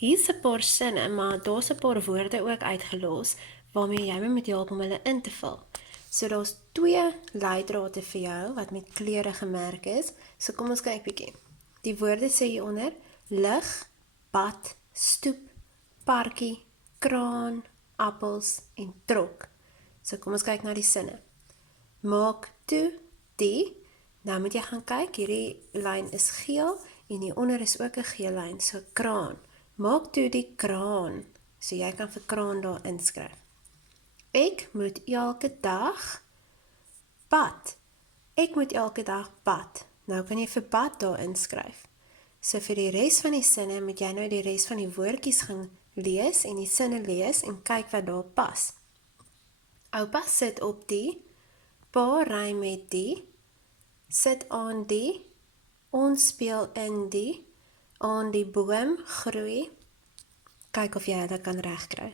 Hier's 'n paar sinne, maar daar's 'n paar woorde ook uitgelos waarmee jy my moet help om hulle in te vul. So daar's 2 leidrade vir jou wat met kleure gemerk is. So kom ons kyk bietjie. Die woorde sê hieronder: lig, bad, stoep, parkie, kraan, appels en trok. So kom ons kyk na die sinne. Maak toe die. Nou moet jy gaan kyk, hierdie lyn is geel en hieronder is ook 'n geel lyn, so kraan. Maak toe die kraan, so jy kan vir kraan daar inskryf. Ek moet elke dag bad. Ek moet elke dag bad. Nou kan jy vir bad daar inskryf. So vir die res van die sinne moet jy nou die res van die woordjies gaan lees en die sinne lees en kyk wat daar pas. Oupa sit op die, pa ry met die, sit aan die, ons speel in die, aan die boom groei. Kyk of jy dit kan regkry.